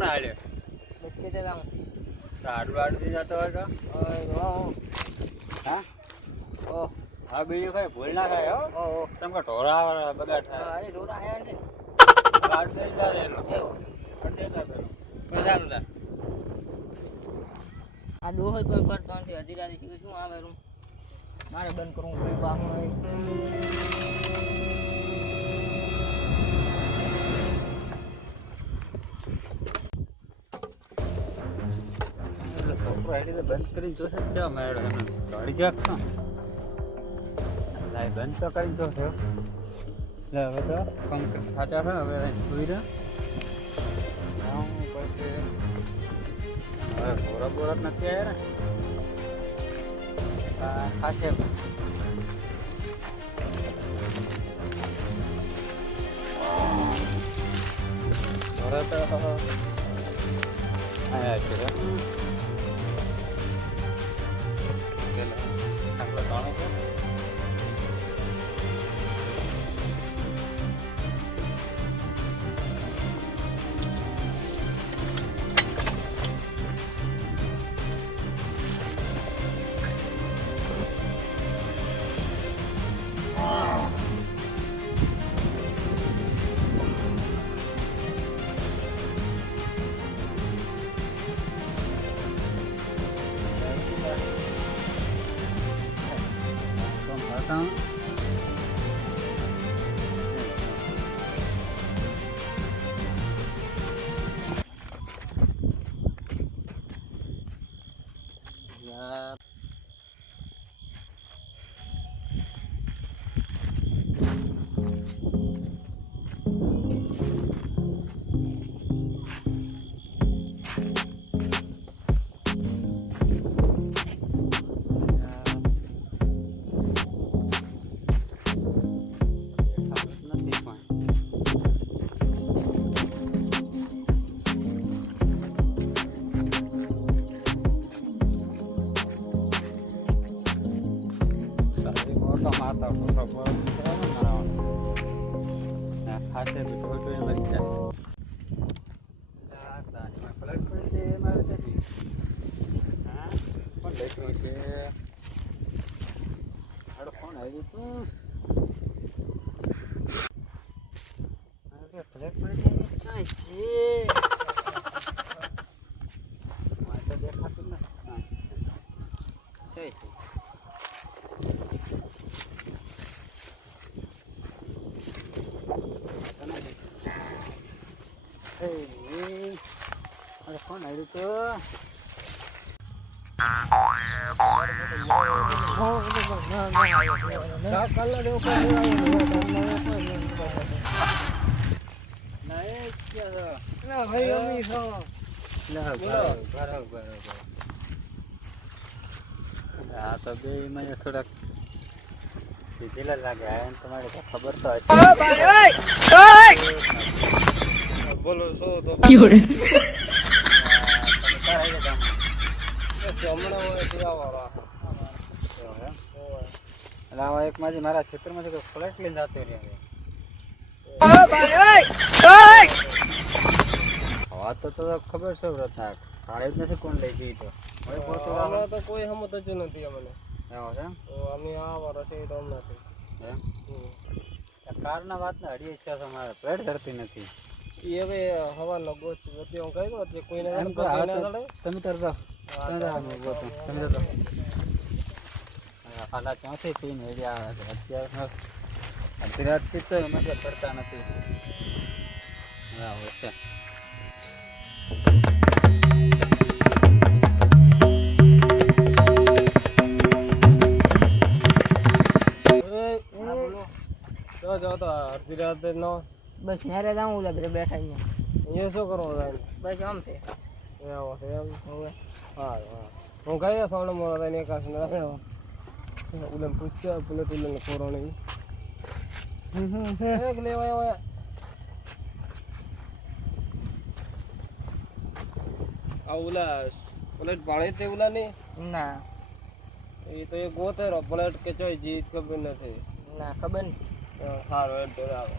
ના બચ્ચે તે આડું જતો હોય તો? હા? ઓ હા બીજું કઈ ભૂલ ના થાય હો? ઓ તમે ઢોરા બગાડ થાય. અરે ઢોરા હે ને. દઈ એનો. પેલો. આ ડોહો કોઈ નથી હજી રાજી શું આવે રૂમ? મારે બંધ કરવું એટલે છોકરો હેડી તો બંધ કરીને જોશે તો છે મેળો એમને ગાડી જાક છો લાય બંધ તો કરીને જોશે લે હવે તો પંખ ખાચા છે હવે અહીં સુઈ રહે આમ પછી હવે બોરા બોરા નથી આવ્યા ને આ ખાસે બોરા તો આયા છે datang lihat ya. ખાતે બી હતો એ મરી જાય લા, તારીમાં ફ્લેટ પડી જાય છે મારે નથી. હા કોણ આવ્યું તું અરે હા. તો બે મને થોડાક સીધેલા લાગે એમ તમારે ખબર તો હશે બોલો શું તો તમે ક્યાં આવ્યા ગામમાં? હમણાં હોય તે આવવાના. એવું એમ? એટલે આવા એક માજી મારા ક્ષેત્રમાંથી કોઈ ફ્લેટ લઈને જતો રહ્યો હવા તો તો ખબર છે વ્રતનાક કાળે જ નથી કોણ લઈ ગઈ તો હવે પહોંચી હમણાં રહ્યો તો કોઈ સમજ જ નથી અમને એવો છે એમ? તો અમે આવવાના છે તો હમણાંથી. એમ હમ. આ કારના વાતને અડીએ છે તો મારે પ્લેટ ધરતી નથી ઈ હવે હવા લગો વચ્ચે હું કહી દઉં કે કોઈને. તમે તમે ચોથી પીને એડી આવે છે અત્યારે તો મતલબ કરતા નથી. હા ઓકે એ, જો તો અડધી રાતે નો બસ ન્યારે જાઉં ઓલા બધા બેઠા અહીંયા અહીંયા શું કરવું થાય બસ આમ છે એ આવો છે એમ હવે હા હા હું કઈ સોણ મોર થઈને એકાશ ને આવ્યો ઉલન પૂછ્યા પુલે ઉલન કોરોની એક લેવાય હોય આ ઉલા પ્લેટ પાણી તે ઉલા ની ના એ તો એ ગોતેરો પ્લેટ કે ચોય જીત ખબર નથી ના ખબર નથી સારું એડ આવે